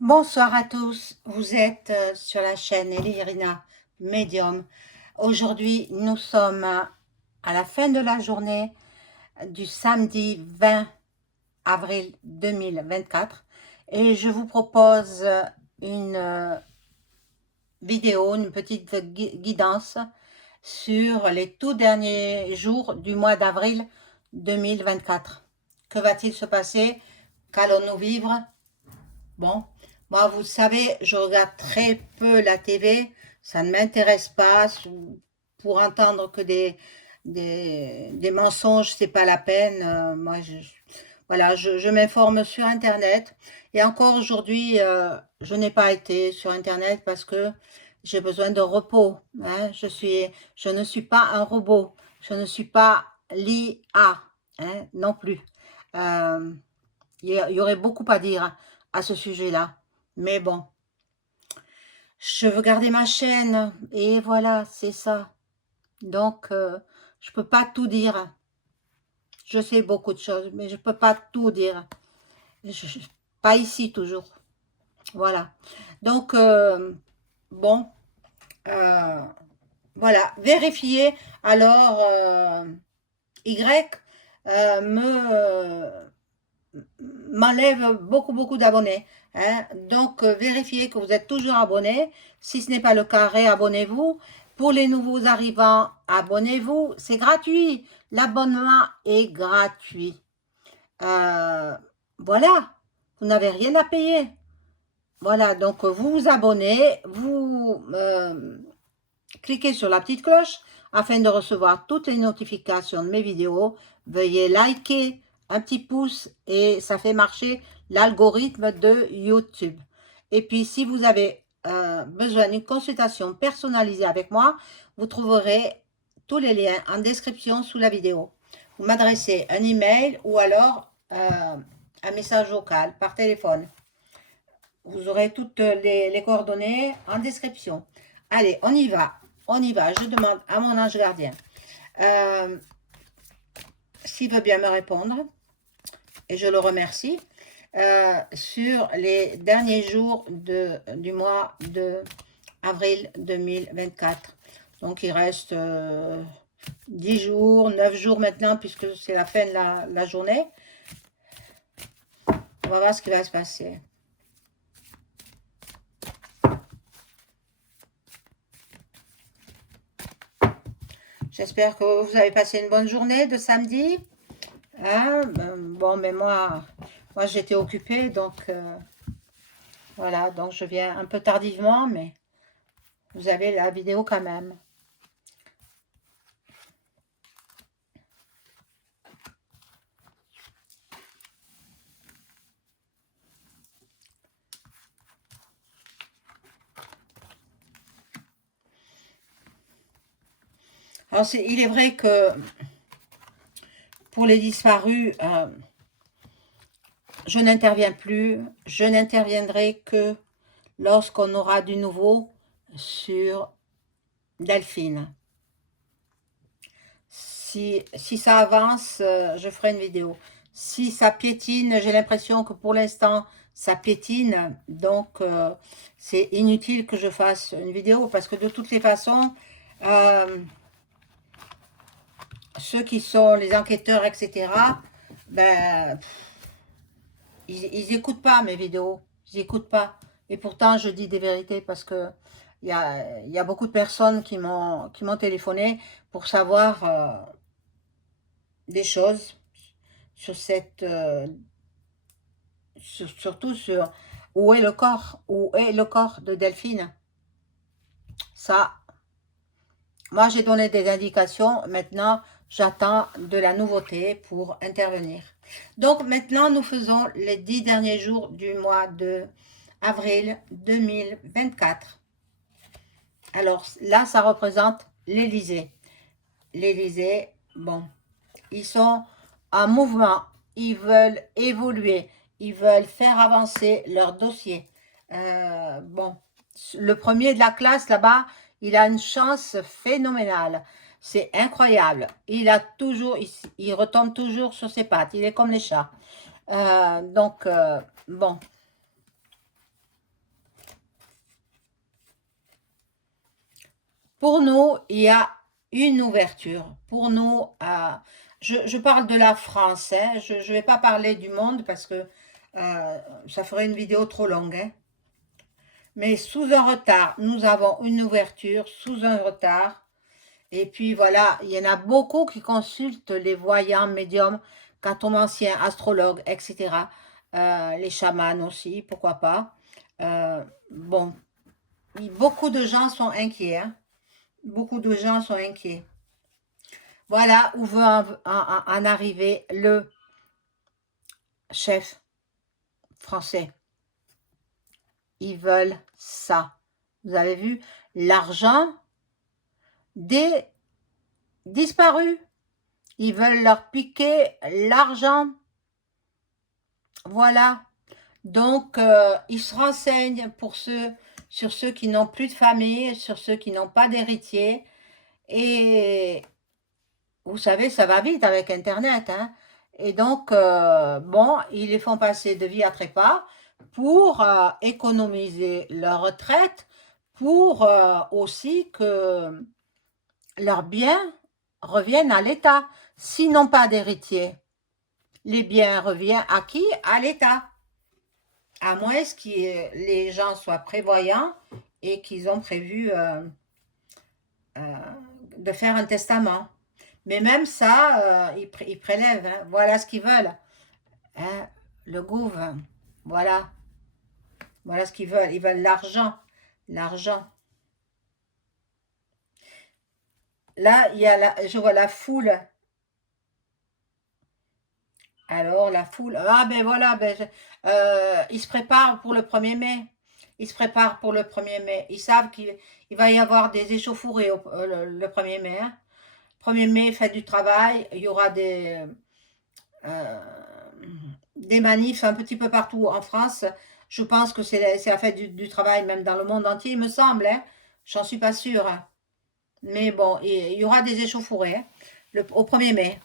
Bonsoir à tous, vous êtes sur la chaîne Elirina Medium. Aujourd'hui, nous sommes à la fin de la journée du samedi 20 avril 2024 et je vous propose une vidéo, une petite guidance sur les tout derniers jours du mois d'avril 2024. Que va-t-il se passer? Qu'allons-nous vivre? Bon, moi, vous savez, je regarde très peu la TV, ça ne m'intéresse pas. Pour entendre que des mensonges, c'est pas la peine. Moi, voilà, je m'informe sur Internet. Et encore aujourd'hui, je n'ai pas été sur Internet parce que j'ai besoin de repos, hein. Je ne suis pas un robot, je ne suis pas l'IA, hein, non plus. Euh, il y aurait beaucoup à dire à ce sujet-là. Mais bon, je veux garder ma chaîne et voilà, c'est ça. Donc, je peux pas tout dire. Je sais beaucoup de choses, mais je peux pas tout dire. Pas ici toujours. Voilà. Donc, bon, euh, voilà. Vérifiez. Alors, Y m'enlève beaucoup d'abonnés, hein. Donc, vérifiez que vous êtes toujours abonné. Si ce n'est pas le cas, réabonnez-vous. Pour les nouveaux arrivants, abonnez-vous. C'est gratuit. L'abonnement est gratuit. Euh, voilà. Vous n'avez rien à payer. Voilà. Donc, vous vous abonnez. Vous cliquez sur la petite cloche afin de recevoir toutes les notifications de mes vidéos. Veuillez liker, un petit pouce et ça fait marcher l'algorithme de YouTube. Et puis, si vous avez besoin d'une consultation personnalisée avec moi, vous trouverez tous les liens en description sous la vidéo. Vous m'adressez un email ou alors un message vocal par téléphone. Vous aurez toutes les coordonnées en description. Allez, on y va. On y va. Je demande à mon ange gardien s'il veut bien me répondre. Et je le remercie. Sur les derniers jours du mois de avril 2024. Donc, il reste 10 jours, 9 jours maintenant, puisque c'est la fin de la journée. On va voir ce qui va se passer. J'espère que vous avez passé une bonne journée de samedi. Hein? Bon, mais moi j'étais occupée, donc voilà, donc je viens un peu tardivement, mais vous avez la vidéo quand même. Alors, il est vrai que pour les disparus, je n'interviens plus. Je n'interviendrai que lorsqu'on aura du nouveau sur Delphine. Si ça avance, je ferai une vidéo. Si ça piétine, j'ai l'impression que pour l'instant, ça piétine. Donc, c'est inutile que je fasse une vidéo parce que de toutes les façons, euh, ceux qui sont les enquêteurs, etc., ben, ils n'écoutent pas mes vidéos. Ils n'écoutent pas. Et pourtant, je dis des vérités parce que il y a beaucoup de personnes qui m'ont téléphoné pour savoir des choses sur cette surtout sur où est le corps de Delphine. Ça, moi j'ai donné des indications, maintenant j'attends de la nouveauté pour intervenir. Donc maintenant nous faisons les 10 derniers jours du mois de avril 2024. Alors là ça représente l'Élysée. L'Élysée, bon, ils sont en mouvement, ils veulent évoluer, ils veulent faire avancer leur dossier. Bon, le premier de la classe là-bas, il a une chance phénoménale. C'est incroyable. Il retombe toujours sur ses pattes. Il est comme les chats. Donc, bon, Pour nous, il y a une ouverture. Pour nous, je parle de la France, hein. Je ne vais pas parler du monde parce que ça ferait une vidéo trop longue, hein. Mais sous un retard, nous avons une ouverture, sous un retard. Et puis voilà, il y en a beaucoup qui consultent les voyants, médiums, cartomanciens, astrologues, etc. Les chamans aussi, pourquoi pas. Bon, beaucoup de gens sont inquiets, hein. Beaucoup de gens sont inquiets. Voilà où veut en arriver le chef français. Ils veulent ça. Vous avez vu, l'argent disparu. Ils veulent leur piquer l'argent. Voilà. Donc, ils se renseignent sur ceux qui n'ont plus de famille, sur ceux qui n'ont pas d'héritier. Et vous savez, ça va vite avec Internet, hein. Et donc, bon, ils les font passer de vie à trépas pour économiser leur retraite, pour aussi que leurs biens reviennent à l'État. S'ils n'ont pas d'héritier, les biens reviennent à qui? À l'État. À moins que les gens soient prévoyants et qu'ils ont prévu de faire un testament. Mais même ça, ils prélèvent, hein. Voilà ce qu'ils veulent, hein. Le gouvernement, voilà. Voilà ce qu'ils veulent. Ils veulent l'argent. L'argent. Là, je vois la foule. Alors, la foule. Ah, ben voilà. Ils se préparent pour le 1er mai. Ils se préparent pour le 1er mai. Ils savent qu'il va y avoir des échauffourées le 1er mai, hein. 1er mai, fête du travail. Il y aura euh, des manifs un petit peu partout en France. Je pense que c'est la fête du travail, même dans le monde entier, il me semble, hein. J'en suis pas sûre, hein. Mais bon, il y aura des échauffourées, hein, au 1er mai.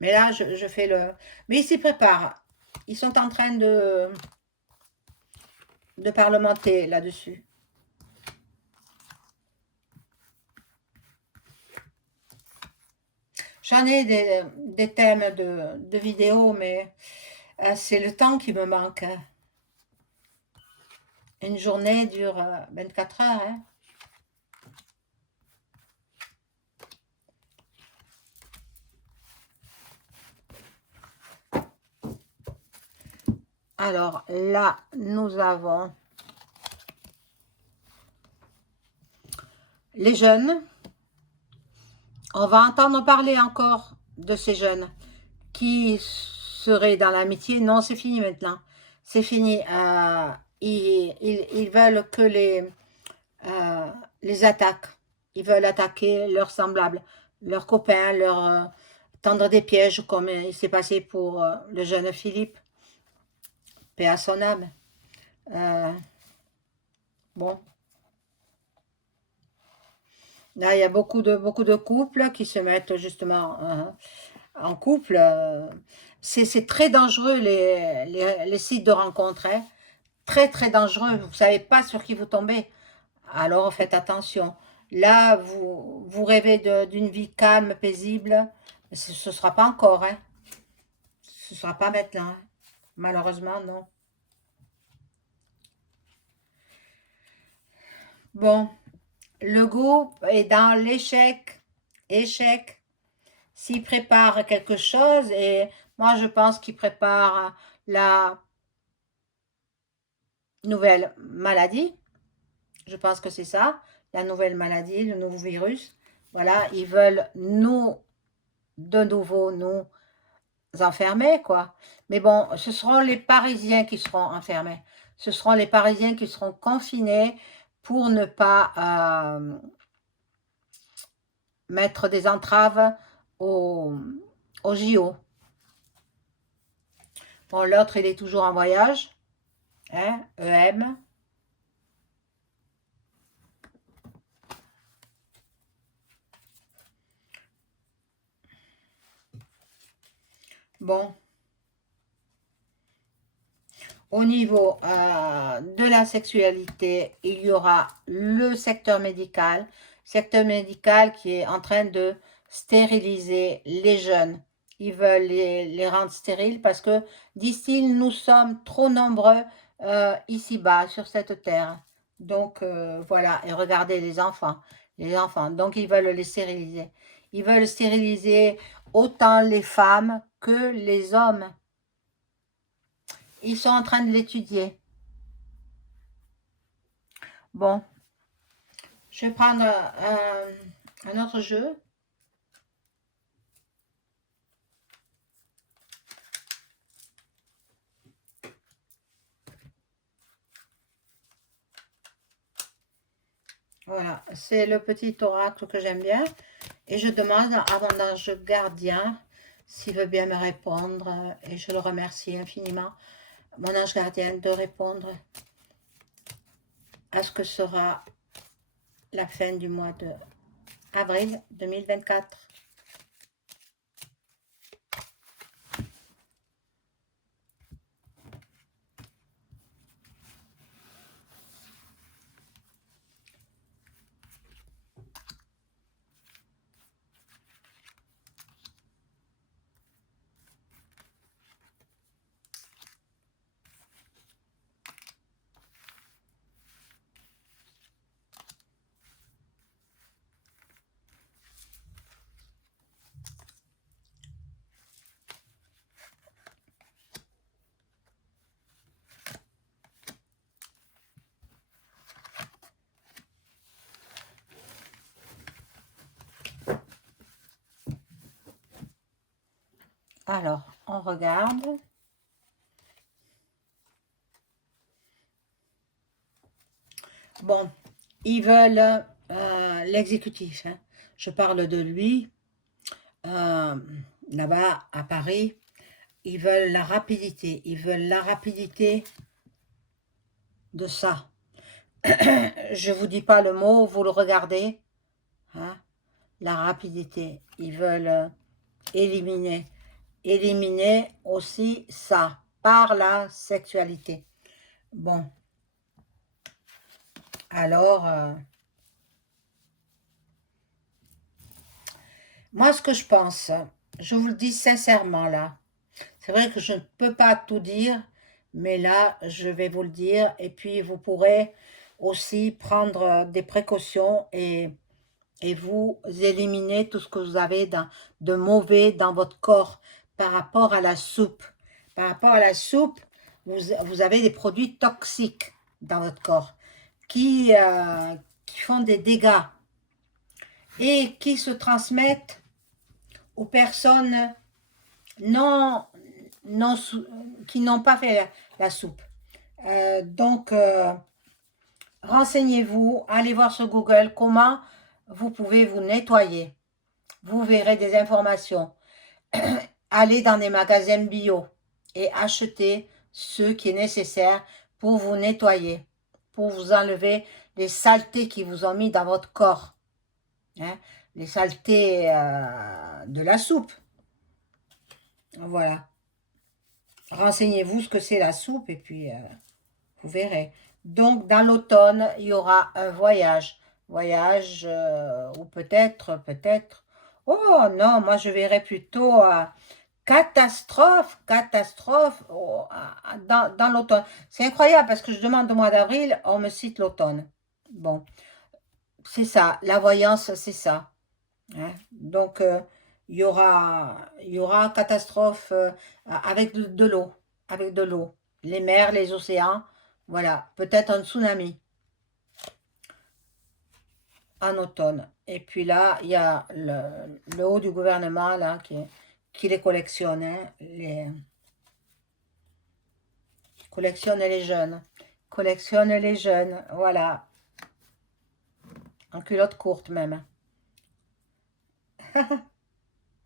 Mais là, je fais le... Mais ils s'y préparent. Ils sont en train de parlementer là-dessus. J'en ai des thèmes de vidéos, mais c'est le temps qui me manque, hein. Une journée dure 24 heures, hein. Alors là, nous avons les jeunes. On va entendre parler encore de ces jeunes qui seraient dans l'amitié. Non, c'est fini maintenant. C'est fini. Ils veulent que les attaques. Ils veulent attaquer leurs semblables, leurs copains, tendre des pièges, comme il s'est passé pour le jeune Philippe, paix à son âme. Bon, là, il y a beaucoup de couples qui se mettent justement en couple. C'est très dangereux, les sites de rencontres, hein. Très, très dangereux. Vous ne savez pas sur qui vous tombez. Alors, faites attention. Là, vous rêvez d'une vie calme, paisible. Mais ce ne sera pas encore, hein. Ce ne sera pas maintenant, hein. Malheureusement, non. Bon, le groupe est dans l'échec. Échec. S'il prépare quelque chose, et moi je pense qu'il prépare la nouvelle maladie, je pense que c'est ça, la nouvelle maladie, le nouveau virus. Voilà, ils veulent de nouveau nous enfermer, quoi. Mais bon, ce seront les Parisiens qui seront enfermés. Ce seront les Parisiens qui seront confinés pour ne pas mettre des entraves au, au JO. Bon, l'autre, il est toujours en voyage, hein, EM. Bon, Au niveau de la sexualité, il y aura le secteur médical qui est en train de stériliser les jeunes. Ils veulent les rendre stériles parce que, disent-ils, nous sommes trop nombreux ici-bas, sur cette terre. Donc, voilà, et regardez les enfants, donc ils veulent les stériliser. Ils veulent stériliser autant les femmes que les hommes. Ils sont en train de l'étudier. Bon, je vais prendre un autre jeu. Voilà, c'est le petit oracle que j'aime bien. Et je demande à mon ange gardien s'il veut bien me répondre. Et je le remercie infiniment, mon ange gardien, de répondre à ce que sera la fin du mois de avril 2024. Alors, on regarde. Bon, ils veulent l'exécutif. Hein. Je parle de lui. Là-bas, à Paris, ils veulent la rapidité. Ils veulent la rapidité de ça. Je vous dis pas le mot, vous le regardez. Hein, la rapidité. Ils veulent éliminer. Éliminer aussi ça, par la sexualité. Bon, alors, moi ce que je pense, je vous le dis sincèrement là, c'est vrai que je ne peux pas tout dire, mais là, je vais vous le dire, et puis vous pourrez aussi prendre des précautions et vous éliminer tout ce que vous avez de mauvais dans votre corps par rapport à la soupe. Par rapport à la soupe, vous avez des produits toxiques dans votre corps qui font des dégâts et qui se transmettent aux personnes non, non, qui n'ont pas fait la soupe. Donc, renseignez-vous, allez voir sur Google comment vous pouvez vous nettoyer. Vous verrez des informations. Allez dans des magasins bio et achetez ce qui est nécessaire pour vous nettoyer, pour vous enlever les saletés qui vous ont mis dans votre corps. Hein, les saletés de la soupe. Voilà. Renseignez-vous ce que c'est la soupe et puis vous verrez. Donc, dans l'automne, il y aura un voyage. Voyage, ou peut-être. Oh non, moi je verrais plutôt catastrophe oh, dans l'automne. C'est incroyable parce que je demande au mois d'avril, on me cite l'automne. Bon, c'est ça, la voyance, c'est ça. Hein. Donc, il y aura catastrophe avec de l'eau, avec de l'eau. Les mers, les océans, voilà, peut-être un tsunami en automne. Et puis là, il y a le haut du gouvernement là, qui les collectionne, hein, collectionne les jeunes. Collectionne les jeunes, voilà, en culotte courte même.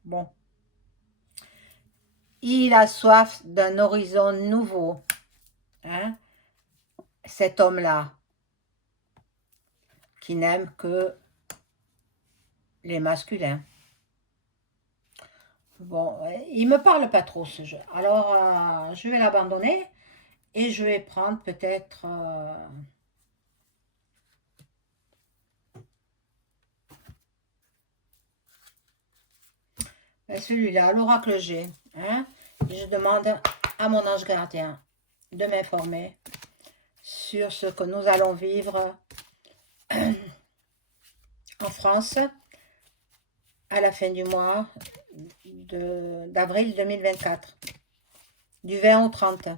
Bon, il a soif d'un horizon nouveau, hein, cet homme-là, qui n'aime que les masculins. Bon, il me parle pas trop ce jeu. Alors, je vais l'abandonner Et je vais prendre peut-être... celui-là, l'oracle G. Hein? Je demande à mon ange gardien de m'informer sur ce que nous allons vivre en France à la fin du mois d'avril 2024, du 20 au 30.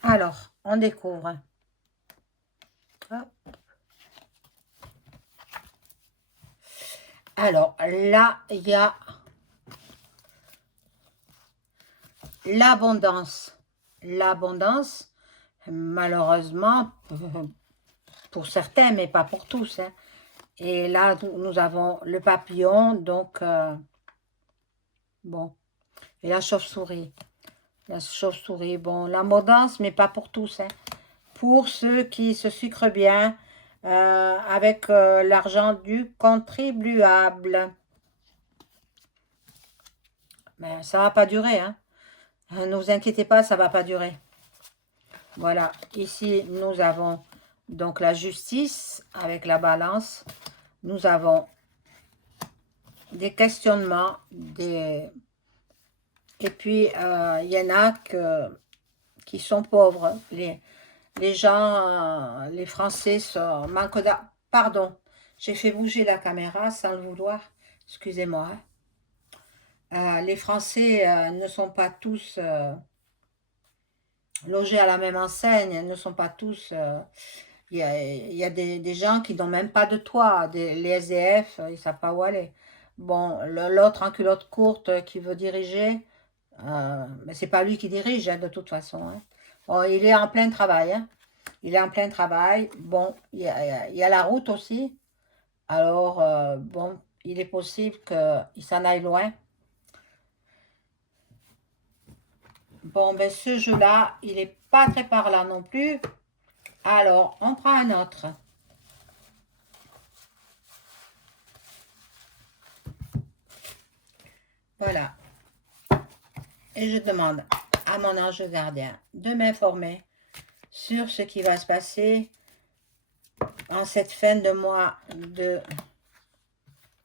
Alors, on découvre. Hop. Alors, là, il y a l'abondance. L'abondance, malheureusement, pour certains, mais pas pour tous. Hein. Et là, nous avons le papillon, donc, bon, et la chauve-souris. La chauve-souris, bon, l'abondance, mais pas pour tous. Hein. Pour ceux qui se sucrent bien avec l'argent du contribuable. Mais ça va pas durer, hein. Ne vous inquiétez pas, ça va pas durer. Voilà, ici, nous avons donc la justice avec la balance. Nous avons des questionnements, et puis il y en a qui sont pauvres. Les gens, les Français manquent d'argent. Pardon, j'ai fait bouger la caméra sans le vouloir. Excusez-moi. Les Français ne sont pas tous logés à la même enseigne, ne sont pas tous... Il y a des gens qui n'ont même pas de toit. Les SDF, ils ne savent pas où aller. Bon, l'autre en culotte courte qui veut diriger, mais c'est pas lui qui dirige, hein, de toute façon. Hein. Bon, il est en plein travail. Hein. Il est en plein travail. Bon, il y a la route aussi. Alors, bon, il est possible qu'il s'en aille loin. Bon, ben ce jeu-là, il n'est pas très parlant non plus. Alors, on prend un autre. Voilà. Et je demande à mon ange gardien de m'informer sur ce qui va se passer en cette fin de mois de...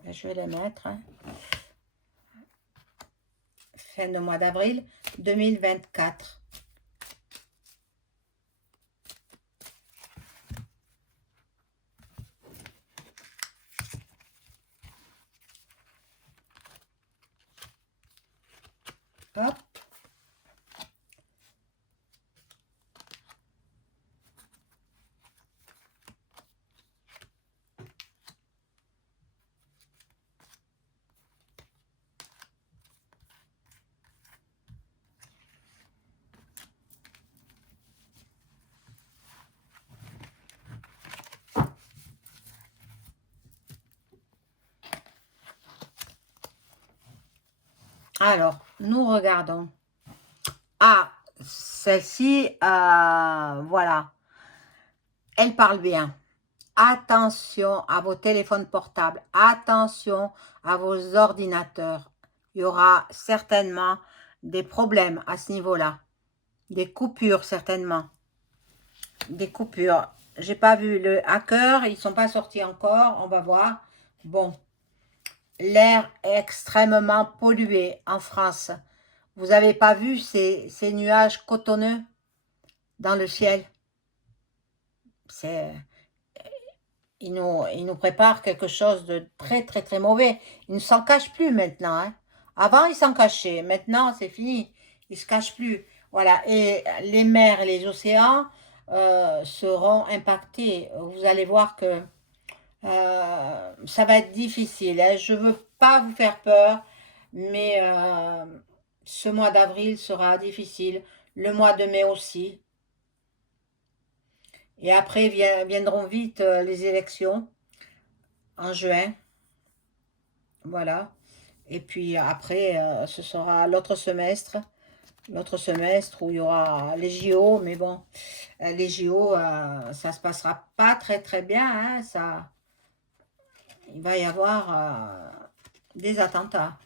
Je vais les mettre. Hein. Fin de mois d'avril 2024. Hop. Alors, nous regardons. Ah, celle-ci, voilà. Elle parle bien. Attention à vos téléphones portables. Attention à vos ordinateurs. Il y aura certainement des problèmes à ce niveau-là. Des coupures, certainement. Des coupures. J'ai pas vu le hacker. Ils sont pas sortis encore. On va voir. Bon. L'air est extrêmement pollué en France. Vous n'avez pas vu ces nuages cotonneux dans le ciel? il nous prépare quelque chose de très, très, très mauvais. Il ne s'en cache plus maintenant, hein. Avant, il s'en cachait. Maintenant, c'est fini. Il ne se cache plus. Voilà. Et les mers et les océans seront impactés. Vous allez voir que ça va être difficile, hein. Je ne veux pas vous faire peur, mais ce mois d'avril sera difficile. Le mois de mai aussi. Et après viendront vite les élections en juin. Voilà. Et puis après, ce sera l'autre semestre où il y aura les JO. Mais bon, les JO, ça se passera pas très très bien, hein. Il va y avoir des attentats.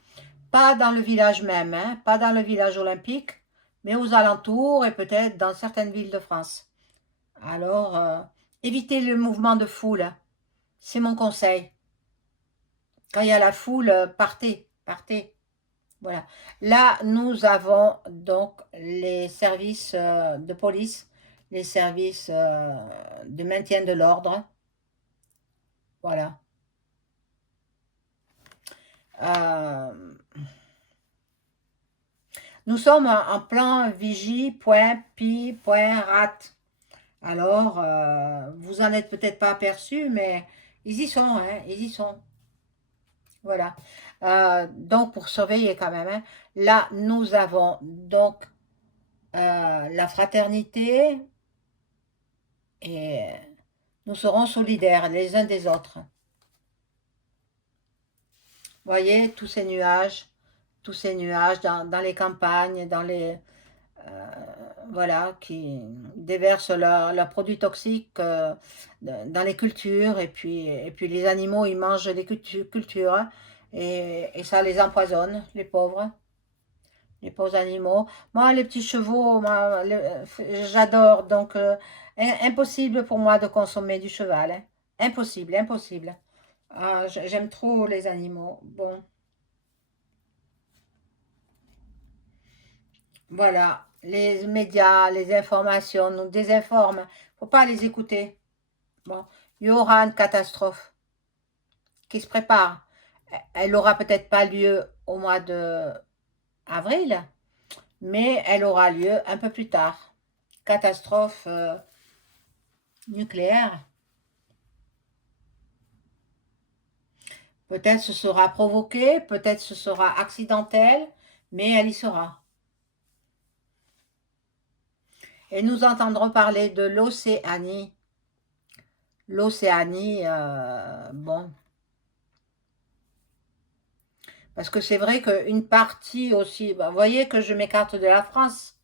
Pas dans le village même, hein, pas dans le village olympique, mais aux alentours et peut-être dans certaines villes de France. Alors, évitez le mouvement de foule. C'est mon conseil. Quand il y a la foule, partez, partez. Voilà. Là, nous avons donc les services de police, les services de maintien de l'ordre. Voilà. Euh, nous sommes en plan vigie, point, pi, point, rat. Alors, vous en êtes peut-être pas aperçu, mais ils y sont, hein, ils y sont. Voilà. Donc, pour surveiller quand même, hein. Là, nous avons donc la fraternité et nous serons solidaires les uns des autres. Voyez, tous ces nuages dans les campagnes, euh, voilà, qui déversent leurs produits toxiques dans les cultures, et puis les animaux, ils mangent les cultures, hein, et ça les empoisonne, les pauvres animaux. Moi, les petits chevaux, moi, j'adore, donc impossible pour moi de consommer du cheval, hein. Impossible, impossible. Ah, j'aime trop les animaux. Bon, voilà, les médias, les informations nous désinforment. Faut pas les écouter. Bon, il y aura une catastrophe qui se prépare. Elle aura peut-être pas lieu au mois de avril, mais elle aura lieu un peu plus tard. Catastrophe nucléaire. Peut-être ce sera provoqué, peut-être ce sera accidentel, mais elle y sera. Et nous entendrons parler de l'Océanie. L'Océanie, bon, parce que c'est vrai qu'une partie aussi, bah, vous voyez que je m'écarte de la France.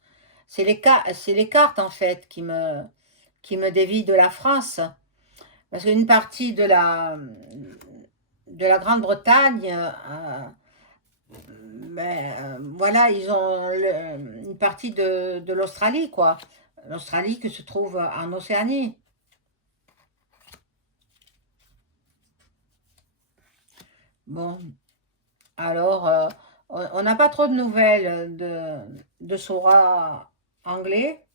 C'est les cartes en fait qui me dévient de la France. Parce qu'une partie de la Grande-Bretagne, ben, voilà, ils ont une partie de l'Australie, quoi. L'Australie qui se trouve en Océanie. Bon, alors, on n'a pas trop de nouvelles de Sora anglais,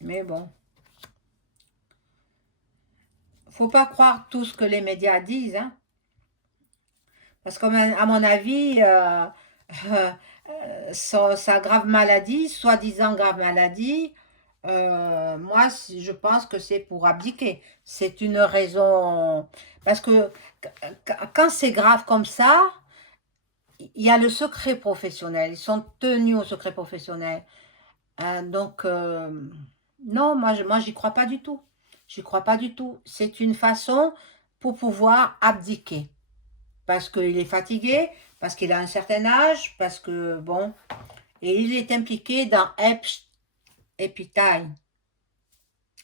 mais bon, faut pas croire tout ce que les médias disent, hein, parce qu'à mon avis, sa grave maladie, soi-disant grave maladie, moi, je pense que c'est pour abdiquer. C'est une raison, parce que quand c'est grave comme ça, il y a le secret professionnel. Ils sont tenus au secret professionnel. Donc, non, moi, j'y crois pas du tout. J'y crois pas du tout. C'est une façon pour pouvoir abdiquer. Parce qu'il est fatigué, parce qu'il a un certain âge, parce que, bon, et il est impliqué dans Epstein,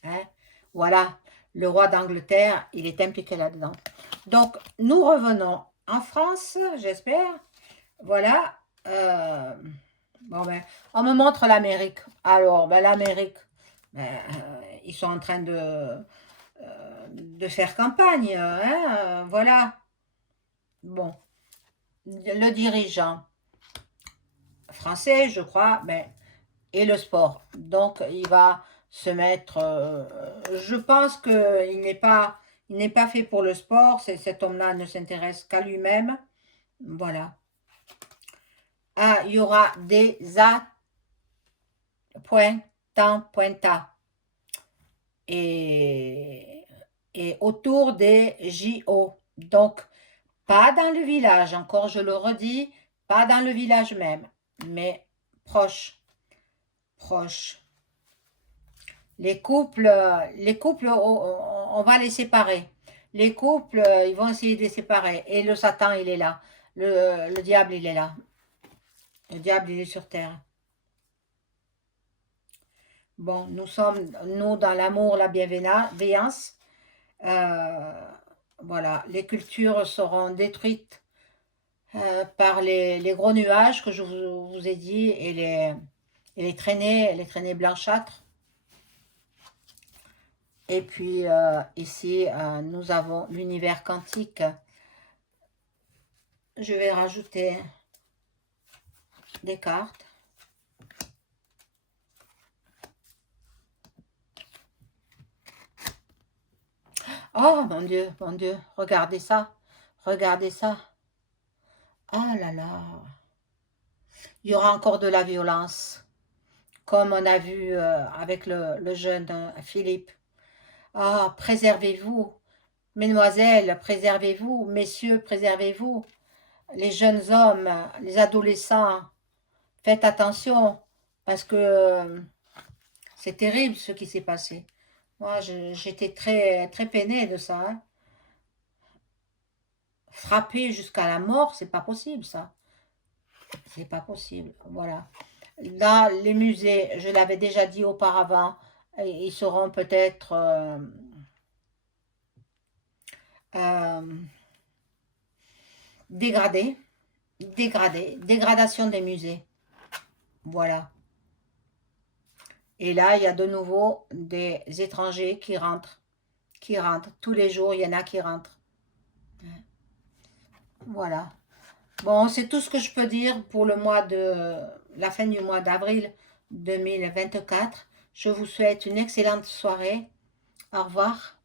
hein. Voilà, le roi d'Angleterre, il est impliqué là-dedans. Donc, nous revenons en France, j'espère. Voilà. Bon, ben, on me montre l'Amérique. Alors, ben, l'Amérique, ben, ils sont en train de faire campagne, hein, voilà. Bon, le dirigeant français, je crois, ben, et le sport. Donc, il va se mettre... je pense qu'il n'est pas fait pour le sport. Cet homme-là ne s'intéresse qu'à lui-même. Voilà. Ah, il y aura des appointements et, et autour des JO. Donc, pas dans le village, encore je le redis, pas dans le village même, mais proche, proche. Les couples, on va les séparer. Les couples, ils vont essayer de les séparer. Et le Satan, il est là. Le diable, il est là. Le diable, il est sur terre. Bon, nous sommes, nous, dans l'amour, la bienveillance. Voilà, les cultures seront détruites par les gros nuages que je vous ai dit et les traînées blanchâtres. Et puis ici, nous avons l'univers quantique. Je vais rajouter des cartes. Oh mon Dieu, regardez ça. Regardez ça. Ah là là. Il y aura encore de la violence, comme on a vu avec le jeune Philippe. Ah, préservez-vous. Mesdemoiselles, préservez-vous. Messieurs, préservez-vous. Les jeunes hommes, les adolescents, faites attention parce que c'est terrible ce qui s'est passé. Moi, j'étais très peinée de ça. Hein. Frapper jusqu'à la mort, c'est pas possible ça. C'est pas possible. Voilà. Là, les musées, je l'avais déjà dit auparavant, ils seront peut-être euh, dégradés. Dégradation des musées. Voilà. Et là, il y a de nouveau des étrangers qui rentrent. Qui rentrent. Tous les jours, il y en a qui rentrent. Voilà. Bon, c'est tout ce que je peux dire pour le mois de la fin du mois d'avril 2024. Je vous souhaite une excellente soirée. Au revoir.